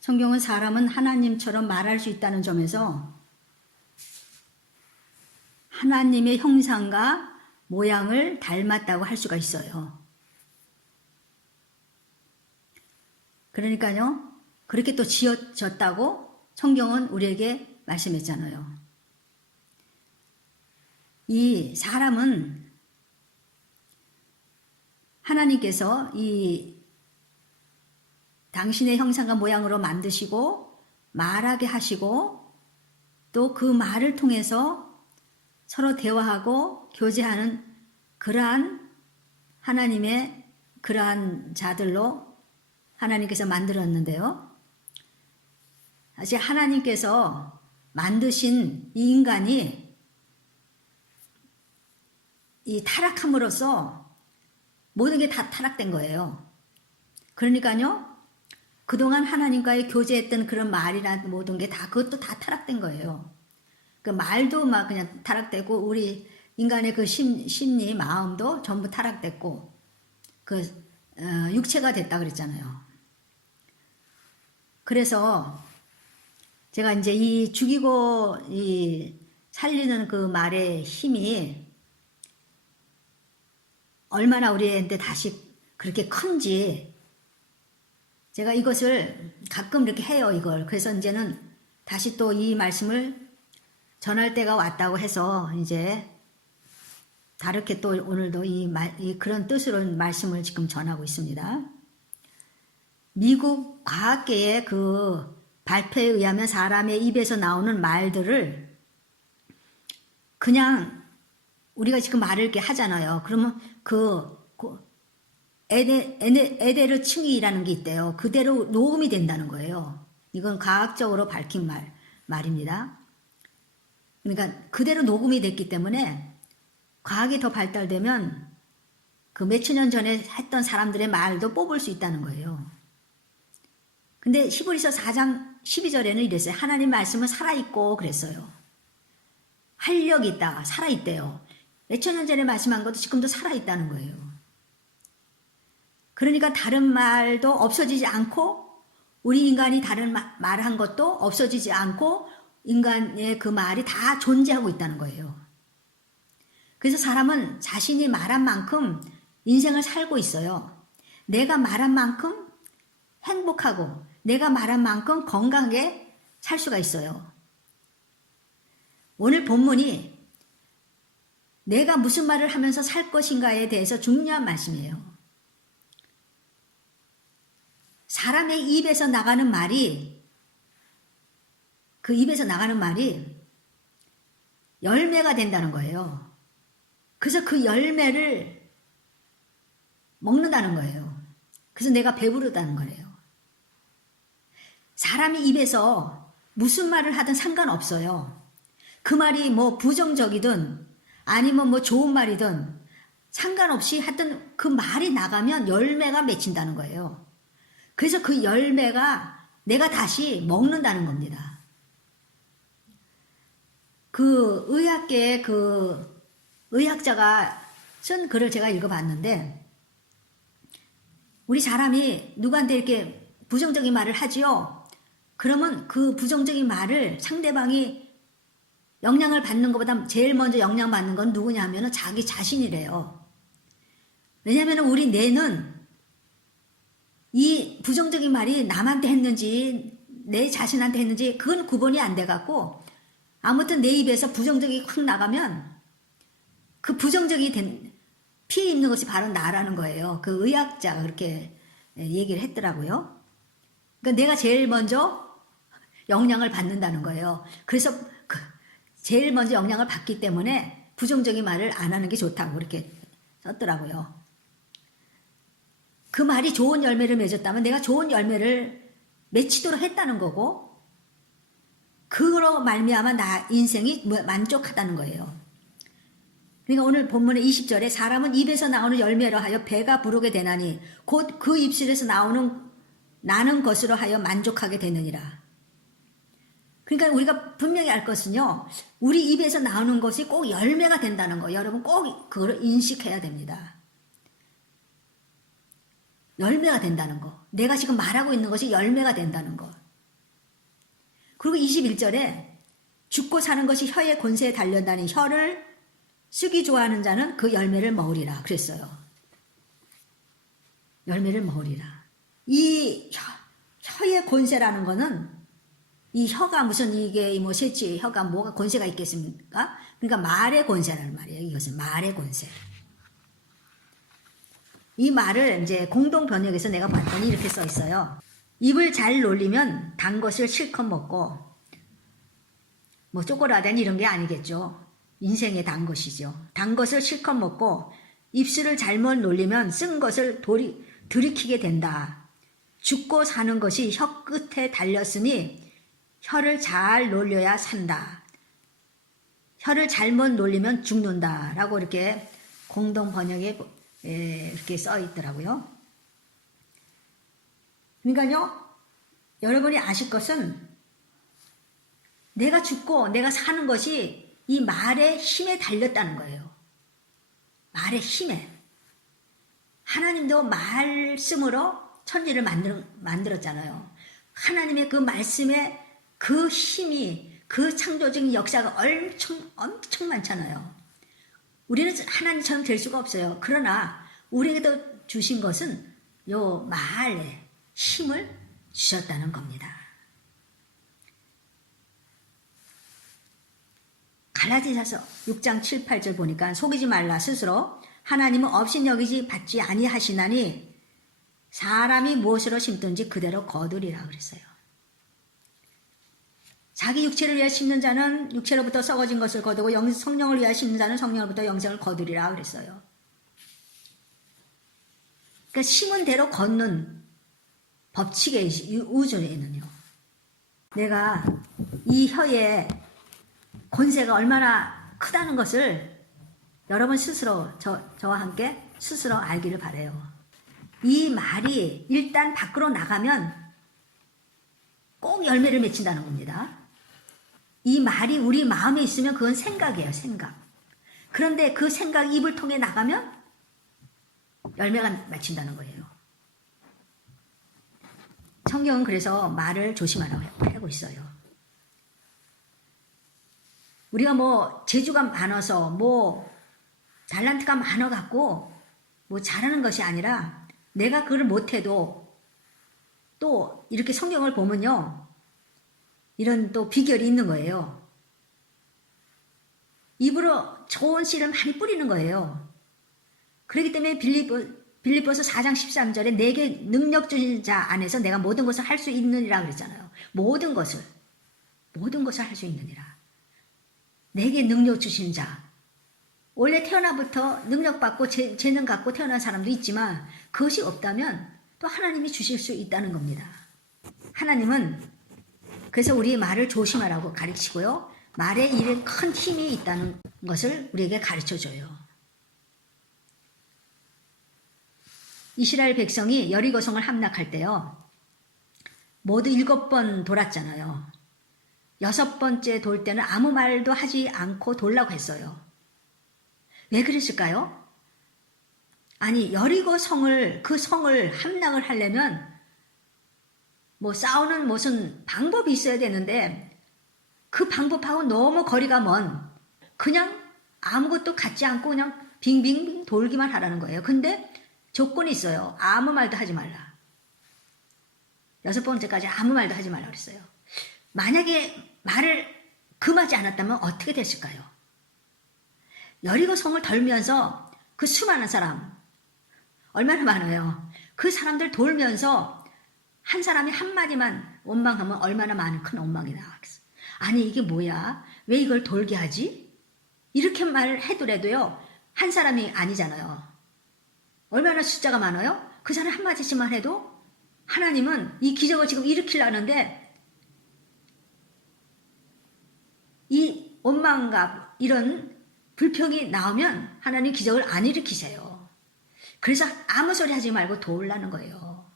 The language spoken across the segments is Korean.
성경은 사람은 하나님처럼 말할 수 있다는 점에서 하나님의 형상과 모양을 닮았다고 할 수가 있어요. 그러니까요, 그렇게 또 지어졌다고 성경은 우리에게 말씀했잖아요. 이 사람은 하나님께서 이 당신의 형상과 모양으로 만드시고 말하게 하시고 또 그 말을 통해서 서로 대화하고 교제하는 그러한 하나님의 그러한 자들로 하나님께서 만들었는데요. 사실 하나님께서 만드신 이 인간이 이 타락함으로써 모든 게 다 타락된 거예요. 그러니까요, 그동안 하나님과의 교제했던 그런 말이나 모든 게 다 그것도 다 타락된 거예요. 그 말도 막 그냥 타락되고 우리 인간의 그 심리, 마음도 전부 타락됐고 육체가 됐다 그랬잖아요. 그래서 제가 이제 이 죽이고 이 살리는 그 말의 힘이 얼마나 우리한테 다시 그렇게 큰지 제가 이것을 가끔 이렇게 해요, 이걸. 그래서 이제는 다시 또 이 말씀을 전할 때가 왔다고 해서 이제 다르게 또 오늘도 이 그런 뜻으로 말씀을 지금 전하고 있습니다. 미국 과학계의 그 발표에 의하면 사람의 입에서 나오는 말들을 그냥 우리가 지금 말을 이렇게 하잖아요. 그러면 에데르 층이라는 게 있대요. 그대로 녹음이 된다는 거예요. 이건 과학적으로 밝힌 말입니다. 그러니까 그대로 녹음이 됐기 때문에 과학이 더 발달되면 그 몇천 년 전에 했던 사람들의 말도 뽑을 수 있다는 거예요. 근데 히브리서 4장 12절에는 이랬어요. 하나님 말씀은 살아있고 그랬어요. 활력이 있다. 살아있대요. 몇천 년 전에 말씀한 것도 지금도 살아있다는 거예요. 그러니까 다른 말도 없어지지 않고 우리 인간이 다른 말한 것도 없어지지 않고 인간의 그 말이 다 존재하고 있다는 거예요. 그래서 사람은 자신이 말한 만큼 인생을 살고 있어요. 내가 말한 만큼 행복하고 내가 말한 만큼 건강하게 살 수가 있어요. 오늘 본문이 내가 무슨 말을 하면서 살 것인가에 대해서 중요한 말씀이에요. 사람의 입에서 나가는 말이 그 입에서 나가는 말이 열매가 된다는 거예요. 그래서 그 열매를 먹는다는 거예요. 그래서 내가 배부르다는 거예요. 사람의 입에서 무슨 말을 하든 상관없어요. 그 말이 뭐 부정적이든 아니면 뭐 좋은 말이든 상관없이 하여튼 그 말이 나가면 열매가 맺힌다는 거예요. 그래서 그 열매가 내가 다시 먹는다는 겁니다. 그 의학계의 그 의학자가 쓴 글을 제가 읽어봤는데 우리 사람이 누구한테 이렇게 부정적인 말을 하지요. 그러면 그 부정적인 말을 상대방이 영향을 받는 것보다 제일 먼저 영향받는 건 누구냐 하면 자기 자신이래요. 왜냐하면 우리 뇌는 이 부정적인 말이 남한테 했는지 내 자신한테 했는지 그건 구분이 안 돼갖고 아무튼 내 입에서 부정적이 확 나가면 그 부정적이 피해 입는 것이 바로 나라는 거예요. 그 의학자가 그렇게 얘기를 했더라고요. 그러니까 내가 제일 먼저 영향을 받는다는 거예요. 그래서 제일 먼저 영향을 받기 때문에 부정적인 말을 안 하는 게 좋다고 그렇게 썼더라고요. 그 말이 좋은 열매를 맺었다면 내가 좋은 열매를 맺히도록 했다는 거고 그로 말미암아 나 인생이 만족하다는 거예요. 그러니까 오늘 본문의 20절에 사람은 입에서 나오는 열매로 하여 배가 부르게 되나니 곧 그 입술에서 나는 것으로 하여 만족하게 되느니라. 그러니까 우리가 분명히 알 것은요. 우리 입에서 나오는 것이 꼭 열매가 된다는 거. 여러분 꼭 그걸 인식해야 됩니다. 열매가 된다는 거. 내가 지금 말하고 있는 것이 열매가 된다는 거. 그리고 21절에 죽고 사는 것이 혀의 권세에 달렸다니 혀를 쓰기 좋아하는 자는 그 열매를 먹으리라 그랬어요. 열매를 먹으리라. 이 혀의 권세라는 거는 이 혀가 무슨 이게 뭐 셋째 혀가 뭐가 권세가 있겠습니까? 그러니까 말의 권세라는 말이에요. 이것은 말의 권세. 이 말을 이제 공동 번역에서 내가 봤더니 이렇게 써 있어요. 입을 잘 놀리면 단 것을 실컷 먹고 뭐 쪼꼬라다니 이런 게 아니겠죠. 인생에 단 것이죠. 단 것을 실컷 먹고 입술을 잘못 놀리면 쓴 것을 들이키게 된다. 죽고 사는 것이 혀 끝에 달렸으니 혀를 잘 놀려야 산다. 혀를 잘못 놀리면 죽는다. 라고 이렇게 공동 번역에 이렇게 써 있더라고요. 그러니까요, 여러분이 아실 것은 내가 죽고 내가 사는 것이 이 말의 힘에 달렸다는 거예요. 말의 힘에. 하나님도 말씀으로 천지를 만들었잖아요. 하나님의 그 말씀에 그 힘이, 그 창조적인 역사가 엄청 많잖아요. 우리는 하나님처럼 될 수가 없어요. 그러나 우리에게도 주신 것은 요 말에 힘을 주셨다는 겁니다. 갈라디아서 6장 7, 8절 보니까 속이지 말라 스스로 하나님은 업신여기지 받지 아니하시나니 사람이 무엇으로 심든지 그대로 거두리라 그랬어요. 자기 육체를 위해 심는 자는 육체로부터 썩어진 것을 거두고 성령을 위해 심는 자는 성령으로부터 영생을 거두리라 그랬어요. 그러니까 심은 대로 걷는 법칙의 우주에는요. 내가 이 혀의 권세가 얼마나 크다는 것을 여러분 스스로 저와 함께 스스로 알기를 바라요. 이 말이 일단 밖으로 나가면 꼭 열매를 맺힌다는 겁니다. 이 말이 우리 마음에 있으면 그건 생각이에요. 생각. 그런데 그 생각이 입을 통해 나가면 열매가 맺힌다는 거예요. 성경은 그래서 말을 조심하라고 하고 있어요. 우리가 뭐 재주가 많아서 뭐 달란트가 많아갖고 뭐 잘하는 것이 아니라 내가 그걸 못해도 또 이렇게 성경을 보면요. 이런 또 비결이 있는 거예요. 입으로 좋은 씨를 많이 뿌리는 거예요. 그렇기 때문에 빌립보서 4장 13절에 내게 능력 주신 자 안에서 내가 모든 것을 할 수 있느니라 그랬잖아요. 모든 것을 할 수 있느니라. 내게 능력 주신 자. 원래 태어나부터 능력받고 재능 갖고 태어난 사람도 있지만 그것이 없다면 또 하나님이 주실 수 있다는 겁니다. 하나님은 그래서 우리의 말을 조심하라고 가르치고요. 말에 이런 큰 힘이 있다는 것을 우리에게 가르쳐줘요. 이스라엘 백성이 여리고성을 함락할 때요. 모두 7번 돌았잖아요. 6번째 돌 때는 아무 말도 하지 않고 돌라고 했어요. 왜 그랬을까요? 아니 여리고 그 성을 함락을 하려면 뭐 싸우는 무슨 방법이 있어야 되는데 그 방법하고 너무 거리가 먼 그냥 아무것도 갖지 않고 그냥 빙빙 돌기만 하라는 거예요. 근데 조건이 있어요. 아무 말도 하지 말라. 6번째까지 아무 말도 하지 말라 그랬어요. 만약에 말을 금하지 않았다면 어떻게 됐을까요? 여리고 성을 돌면서 그 수많은 사람 얼마나 많아요. 그 사람들 돌면서 한 사람이 한마디만 원망하면 얼마나 많은 큰 원망이 나겠어. 아니 이게 뭐야? 왜 이걸 돌게 하지? 이렇게 말해도래도요. 한 사람이 아니잖아요. 얼마나 숫자가 많아요? 그 사람 한마디씩만 해도 하나님은 이 기적을 지금 일으키려는데 이 원망과 이런 불평이 나오면 하나님 기적을 안 일으키세요. 그래서 아무 소리 하지 말고 도우려는 거예요.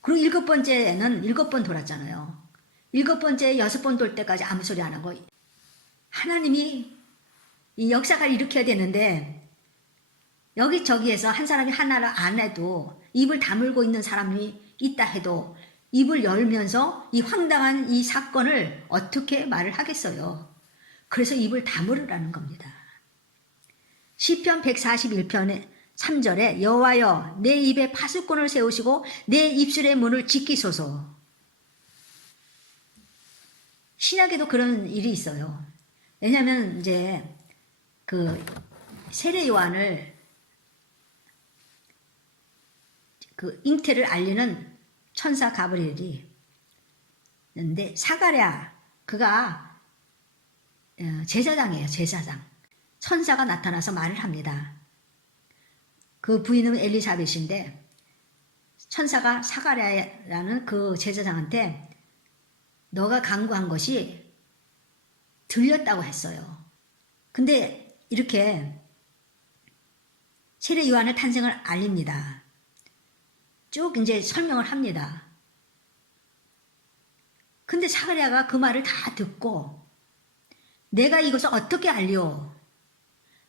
그리고 7번째는 7번 돌았잖아요. 7번째 6번 돌 때까지 아무 소리 안 하고 하나님이 이 역사가 일으켜야 되는데 여기저기에서 한 사람이 하나를 안 해도 입을 다물고 있는 사람이 있다 해도 입을 열면서 이 황당한 이 사건을 어떻게 말을 하겠어요. 그래서 입을 다물으라는 겁니다. 시편 141편의 3절에 여호와여 내 입에 파수꾼을 세우시고 내 입술의 문을 지키소서. 신약에도 그런 일이 있어요. 왜냐하면 이제 그 세례 요한을 그 잉태를 알리는 천사 가브리엘이 있는데 사가랴 그가 제사장이에요. 제사장. 천사가 나타나서 말을 합니다. 그 부인은 엘리사벳인데 천사가 사가랴라는 그 제사장한테 너가 간구한 것이 들렸다고 했어요. 근데 이렇게 세례 요한의 탄생을 알립니다. 쭉 이제 설명을 합니다. 근데 사가랴가 그 말을 다 듣고 내가 이것을 어떻게 알리오?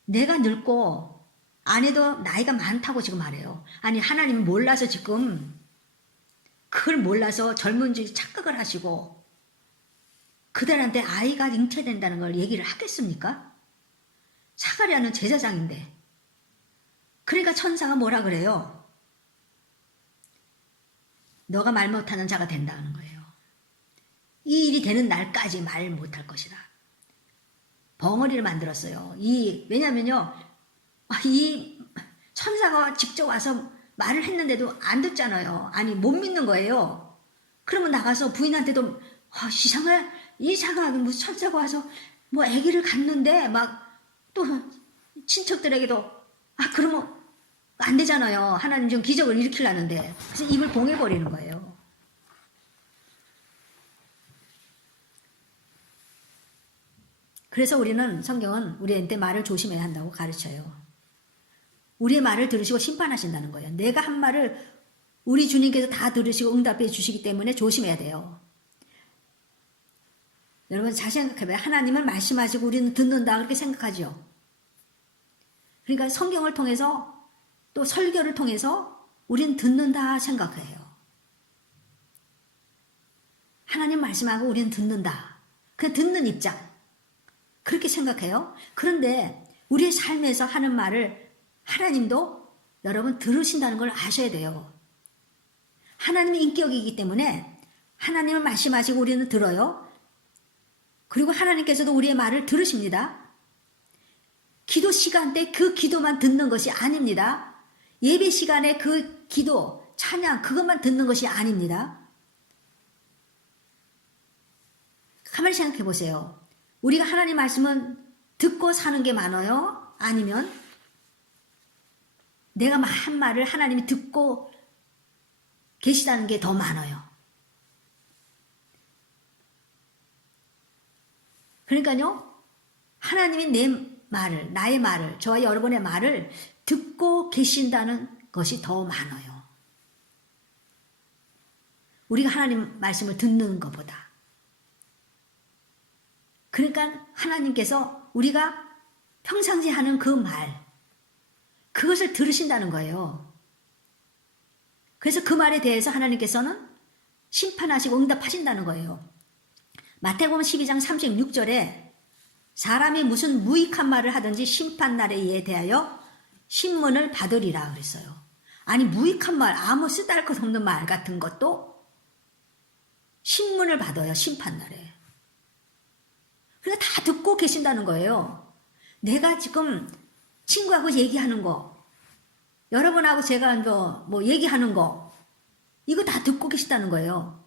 내가 늙고 아내도 나이가 많다고 지금 말해요. 아니 하나님은 몰라서 지금 그걸 몰라서 젊은 줄 착각을 하시고 그들한테 아이가 잉태된다는 걸 얘기를 하겠습니까? 사가랴는 제사장인데. 그러니까 천사가 뭐라 그래요? 너가 말 못하는 자가 된다는 거예요. 이 일이 되는 날까지 말 못할 것이다. 벙어리를 만들었어요. 왜냐면요, 이 천사가 직접 와서 말을 했는데도 안 듣잖아요. 아니, 못 믿는 거예요. 그러면 나가서 부인한테도, 이상하게 무슨 천사가 와서 뭐 아기를 갖는데, 막 또 친척들에게도, 그러면 안 되잖아요. 하나님 좀 기적을 일으키려는데. 그래서 입을 봉해버리는 거예요. 그래서 우리는 성경은 우리한테 말을 조심해야 한다고 가르쳐요. 우리의 말을 들으시고 심판하신다는 거예요. 내가 한 말을 우리 주님께서 다 들으시고 응답해 주시기 때문에 조심해야 돼요. 여러분 잘 생각해봐요. 하나님은 말씀하시고 우리는 듣는다 그렇게 생각하죠. 그러니까 성경을 통해서 또 설교를 통해서 우리는 듣는다 생각해요. 하나님 말씀하고 우리는 듣는다. 그냥 듣는 입장. 그렇게 생각해요. 그런데 우리의 삶에서 하는 말을 하나님도 여러분 들으신다는 걸 아셔야 돼요. 하나님의 인격이기 때문에 하나님을 말씀하시고 우리는 들어요. 그리고 하나님께서도 우리의 말을 들으십니다. 기도 시간대 그 기도만 듣는 것이 아닙니다. 예배 시간에 그 기도, 찬양 그것만 듣는 것이 아닙니다. 가만히 생각해 보세요. 우리가 하나님 말씀은 듣고 사는 게 많아요? 아니면 내가 한 말을 하나님이 듣고 계시다는 게 더 많아요? 그러니까요, 하나님이 나의 말을, 저와 여러분의 말을 듣고 계신다는 것이 더 많아요. 우리가 하나님 말씀을 듣는 것보다. 그러니까 하나님께서 우리가 평상시에 하는 그 말, 그것을 들으신다는 거예요. 그래서 그 말에 대해서 하나님께서는 심판하시고 응답하신다는 거예요. 마태복음 12장 36절에 사람이 무슨 무익한 말을 하든지 심판날에 대하여 신문을 받으리라 그랬어요. 아니 무익한 말, 아무 쓰다할 것 없는 말 같은 것도 신문을 받아요. 심판날에. 그러니까 다 듣고 계신다는 거예요. 내가 지금 친구하고 얘기하는 거, 여러분하고 제가 뭐 얘기하는 거, 이거 다 듣고 계신다는 거예요.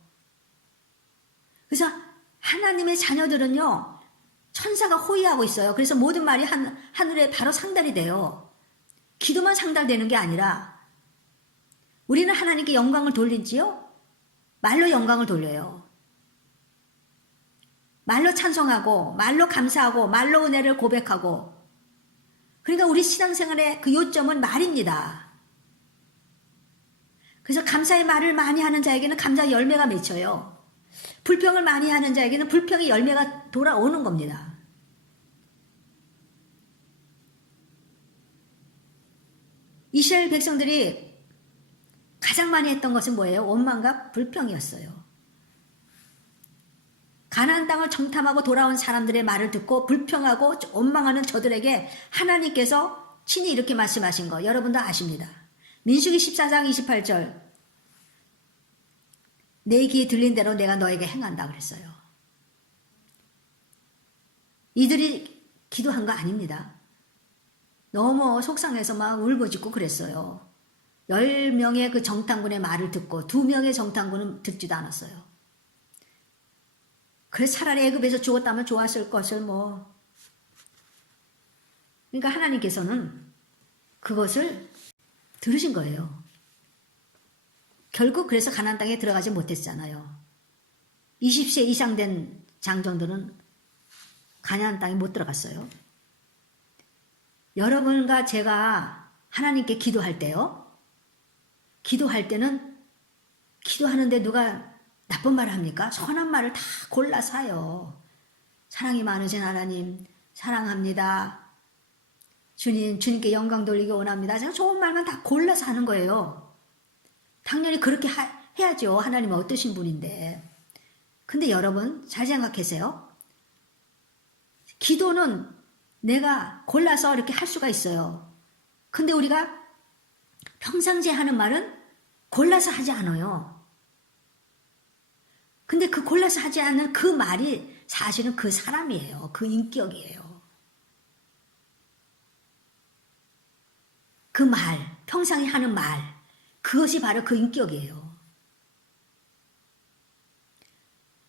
그래서 하나님의 자녀들은요, 천사가 호위하고 있어요. 그래서 모든 말이 하늘에 바로 상달이 돼요. 기도만 상달되는 게 아니라 우리는 하나님께 영광을 돌리지요? 말로 영광을 돌려요. 말로 찬송하고 말로 감사하고 말로 은혜를 고백하고. 그러니까 우리 신앙생활의 그 요점은 말입니다. 그래서 감사의 말을 많이 하는 자에게는 감사의 열매가 맺혀요. 불평을 많이 하는 자에게는 불평의 열매가 돌아오는 겁니다. 이스라엘 백성들이 가장 많이 했던 것은 뭐예요? 원망과 불평이었어요. 가나안 땅을 정탐하고 돌아온 사람들의 말을 듣고 불평하고 원망하는 저들에게 하나님께서 친히 이렇게 말씀하신 거 여러분도 아십니다. 민수기 14장 28절 내 귀에 들린 대로 내가 너에게 행한다 그랬어요. 이들이 기도한 거 아닙니다. 너무 속상해서 막 울부짖고 그랬어요. 10명의 그 정탐군의 말을 듣고 2명의 정탐군은 듣지도 않았어요. 그래서 차라리 애굽에서 죽었다면 좋았을 것을 뭐. 그러니까 하나님께서는 그것을 들으신 거예요. 결국 그래서 가나안 땅에 들어가지 못했잖아요. 20세 이상 된 장정들은 가나안 땅에 못 들어갔어요. 여러분과 제가 하나님께 기도할 때요. 기도할 때는 기도하는데 누가 나쁜 말을 합니까? 선한 말을 다 골라서 해요. 사랑이 많으신 하나님 사랑합니다. 주님, 주님께 영광 돌리기 원합니다. 제가 좋은 말만 다 골라서 하는 거예요. 당연히 그렇게 해야죠. 하나님은 어떠신 분인데. 근데 여러분 잘 생각하세요. 기도는 내가 골라서 이렇게 할 수가 있어요. 근데 우리가 평상시에 하는 말은 골라서 하지 않아요. 근데 그 골라서 하지 않는 그 말이 사실은 그 사람이에요. 그 인격이에요. 그 말, 평상시 하는 말, 그것이 바로 그 인격이에요.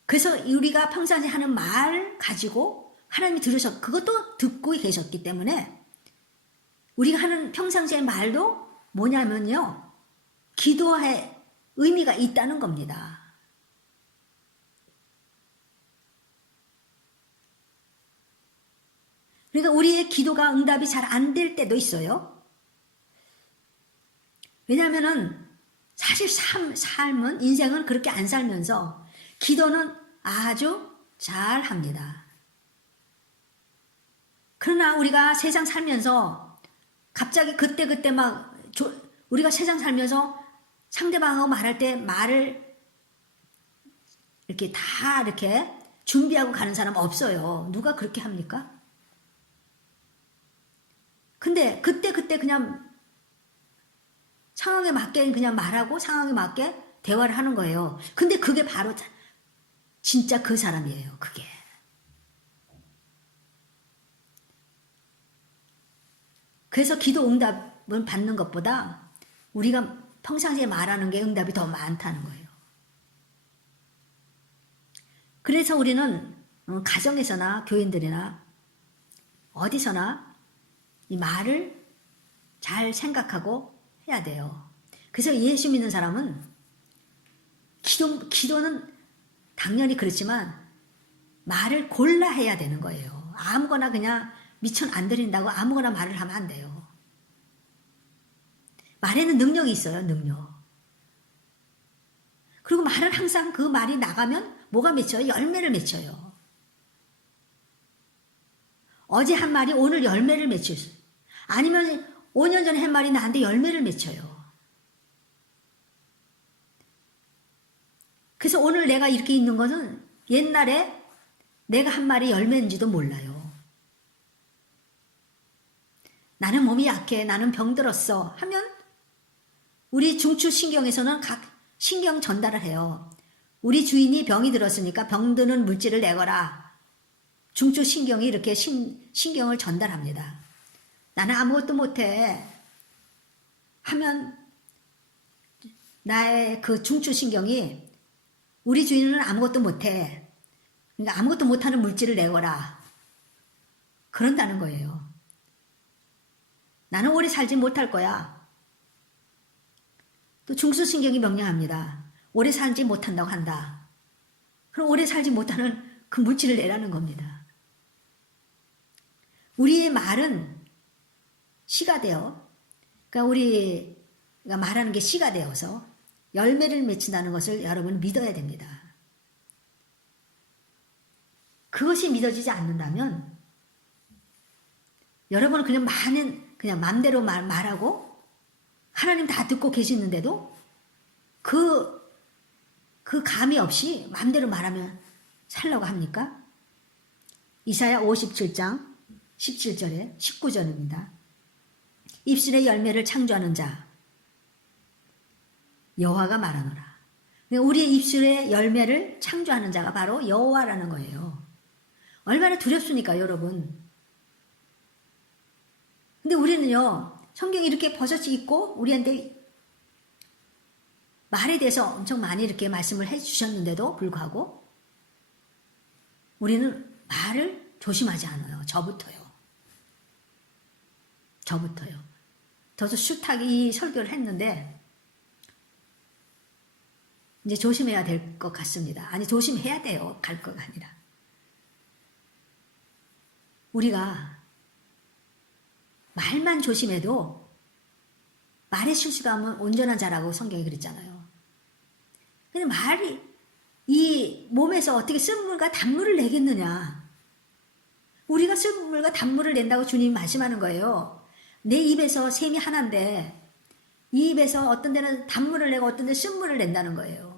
그래서 우리가 평상시 하는 말 가지고 하나님이 그것도 듣고 계셨기 때문에 우리가 하는 평상시의 말도 뭐냐면요. 기도의 의미가 있다는 겁니다. 그러니까 우리의 기도가 응답이 잘 안 될 때도 있어요. 왜냐하면은 사실 삶은 인생은 그렇게 안 살면서 기도는 아주 잘 합니다. 그러나 우리가 세상 살면서 갑자기 그때 막 우리가 세상 살면서 상대방하고 말할 때 말을 이렇게 다 이렇게 준비하고 가는 사람 없어요. 누가 그렇게 합니까? 근데 그때 그냥 상황에 맞게 그냥 말하고 상황에 맞게 대화를 하는 거예요. 근데 그게 바로 진짜 그 사람이에요. 그게. 그래서 기도 응답을 받는 것보다 우리가 평상시에 말하는 게 응답이 더 많다는 거예요. 그래서 우리는 가정에서나 교인들이나 어디서나 이 말을 잘 생각하고 해야 돼요. 그래서 예수 믿는 사람은 기도는 당연히 그렇지만 말을 골라 해야 되는 거예요. 아무거나 그냥 미천 안 드린다고 아무거나 말을 하면 안 돼요. 말에는 능력이 있어요. 능력. 그리고 말은 항상 그 말이 나가면 뭐가 맺혀요? 열매를 맺혀요. 어제 한 말이 오늘 열매를 맺혀요. 아니면 5년 전에 한 말이 나한테 열매를 맺혀요. 그래서 오늘 내가 이렇게 있는 것은 옛날에 내가 한 말이 열매인지도 몰라요. 나는 몸이 약해, 나는 병들었어 하면 우리 중추신경에서는 각 신경 전달을 해요. 우리 주인이 병이 들었으니까 병드는 물질을 내거라. 중추신경이 이렇게 신경을 전달합니다. 나는 아무것도 못해 하면 나의 그 중추신경이 우리 주인은 아무것도 못해. 그러니까 아무것도 못하는 물질을 내거라. 그런다는 거예요. 나는 오래 살지 못할 거야. 또 중추신경이 명령합니다. 오래 살지 못한다고 한다. 그럼 오래 살지 못하는 그 물질을 내라는 겁니다. 우리의 말은 씨가 되어, 그러니까 우리가 말하는 게 씨가 되어서 열매를 맺힌다는 것을 여러분 믿어야 됩니다. 그것이 믿어지지 않는다면 여러분은 그냥 맘대로 말하고 하나님 다 듣고 계시는데도 그 감이 없이 마음대로 말하면 살라고 합니까? 이사야 57장 17절에 19절입니다. 입술의 열매를 창조하는 자 여호와가 말하노라. 우리의 입술의 열매를 창조하는 자가 바로 여호와라는 거예요. 얼마나 두렵습니까, 여러분? 근데 우리는요, 성경 이렇게 버섯이 있고 우리한테 말에 대해서 엄청 많이 이렇게 말씀을 해주셨는데도 불구하고 우리는 말을 조심하지 않아요. 저부터요. 저도 숱하게 이 설교를 했는데 이제 조심해야 될 것 같습니다. 아니, 조심해야 돼요. 갈 거가 아니라. 우리가 말만 조심해도 말에 실수가 하면 온전한 자라고 성경이 그랬잖아요. 근데 말이 이 몸에서 어떻게 쓴물과 단물을 내겠느냐. 우리가 쓴물과 단물을 낸다고 주님이 말씀하는 거예요. 내 입에서 셈이 하나인데 이 입에서 어떤 데는 단물을 내고 어떤 데는 쓴물을 낸다는 거예요.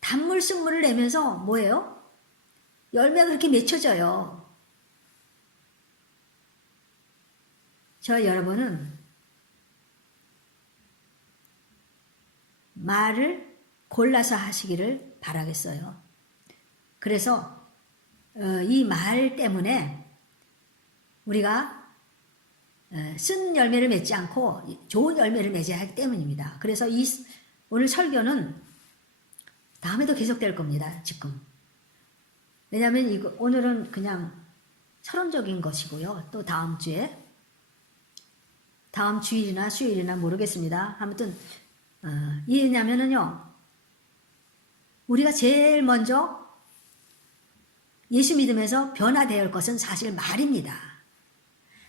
단물, 쓴물을 내면서 뭐예요? 열매가 그렇게 맺혀져요. 저와 여러분은 말을 골라서 하시기를 바라겠어요. 그래서 이 말 때문에 우리가 쓴 열매를 맺지 않고 좋은 열매를 맺어야 하기 때문입니다. 그래서 오늘 설교는 다음에도 계속될 겁니다. 지금. 왜냐하면 오늘은 그냥 서론적인 것이고요. 또 다음 주에 다음 주일이나 수요일이나 모르겠습니다. 아무튼 왜냐면은요, 우리가 제일 먼저 예수 믿으면서 변화되어야 할 것은 사실 말입니다.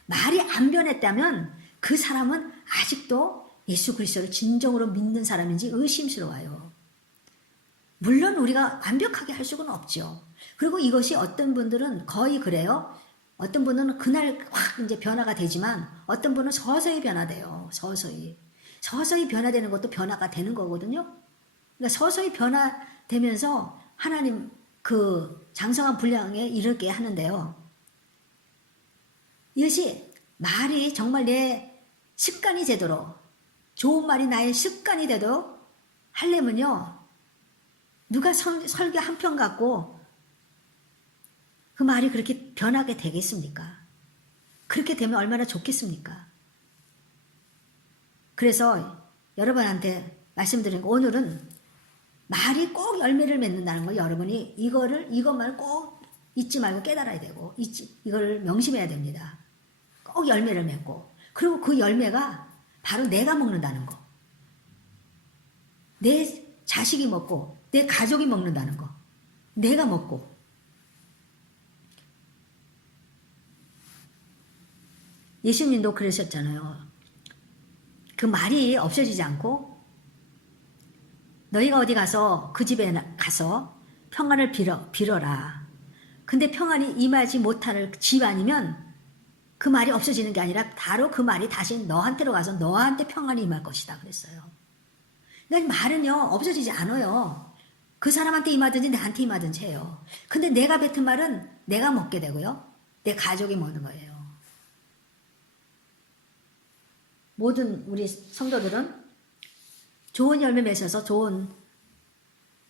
말이 안 변했다면 그 사람은 아직도 예수 그리스도를 진정으로 믿는 사람인지 의심스러워요. 물론 우리가 완벽하게 할 수는 없죠. 그리고 이것이 어떤 분들은 거의 그래요. 어떤 분은 그날 확 이제 변화가 되지만 어떤 분은 서서히 변화돼요. 서서히 변화되는 것도 변화가 되는 거거든요. 그러니까 서서히 변화되면서 하나님 그 장성한 분량에 이르게 하는데요. 이것이 말이 정말 내 습관이 되도록, 좋은 말이 나의 습관이 되도록 하려면요, 누가 설교 한 편 갖고 그 말이 그렇게 변하게 되겠습니까? 그렇게 되면 얼마나 좋겠습니까? 그래서 여러분한테 말씀드린 거, 오늘은 말이 꼭 열매를 맺는다는 걸 여러분이 이것만 꼭 잊지 말고 깨달아야 되고, 이걸 명심해야 됩니다. 꼭 열매를 맺고, 그리고 그 열매가 바로 내가 먹는다는 거. 내 자식이 먹고, 내 가족이 먹는다는 거. 내가 먹고. 예수님도 그러셨잖아요. 그 말이 없어지지 않고 너희가 어디 가서 그 집에 가서 평안을 빌어라. 근데 평안이 임하지 못할 집 아니면 그 말이 없어지는 게 아니라 바로 그 말이 다시 너한테로 가서 너한테 평안이 임할 것이다 그랬어요. 그러니까 말은요 없어지지 않아요. 그 사람한테 임하든지 나한테 임하든지 해요. 근데 내가 뱉은 말은 내가 먹게 되고요. 내 가족이 먹는 거예요. 모든 우리 성도들은 좋은 열매 맺어서 좋은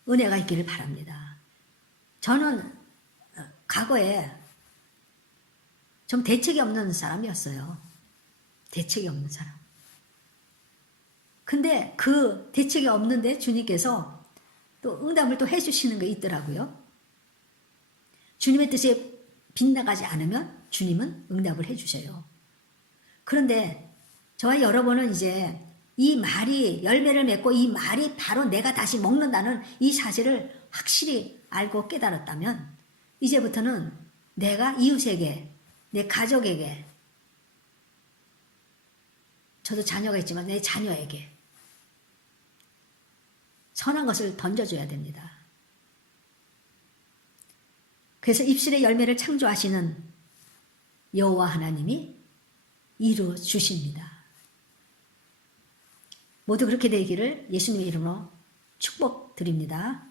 은혜가 있기를 바랍니다. 저는 과거에 좀 대책이 없는 사람이었어요. 대책이 없는 사람. 근데 그 대책이 없는데 주님께서 또 응답을 또 해주시는 게 있더라고요. 주님의 뜻에 빗나가지 않으면 주님은 응답을 해주셔요. 그런데 저와 여러분은 이제 이 말이 열매를 맺고 이 말이 바로 내가 다시 먹는다는 이 사실을 확실히 알고 깨달았다면 이제부터는 내가 이웃에게, 내 가족에게, 저도 자녀가 있지만 내 자녀에게 선한 것을 던져줘야 됩니다. 그래서 입술의 열매를 창조하시는 여호와 하나님이 이루어 주십니다. 모두 그렇게 되기를 예수님의 이름으로 축복드립니다.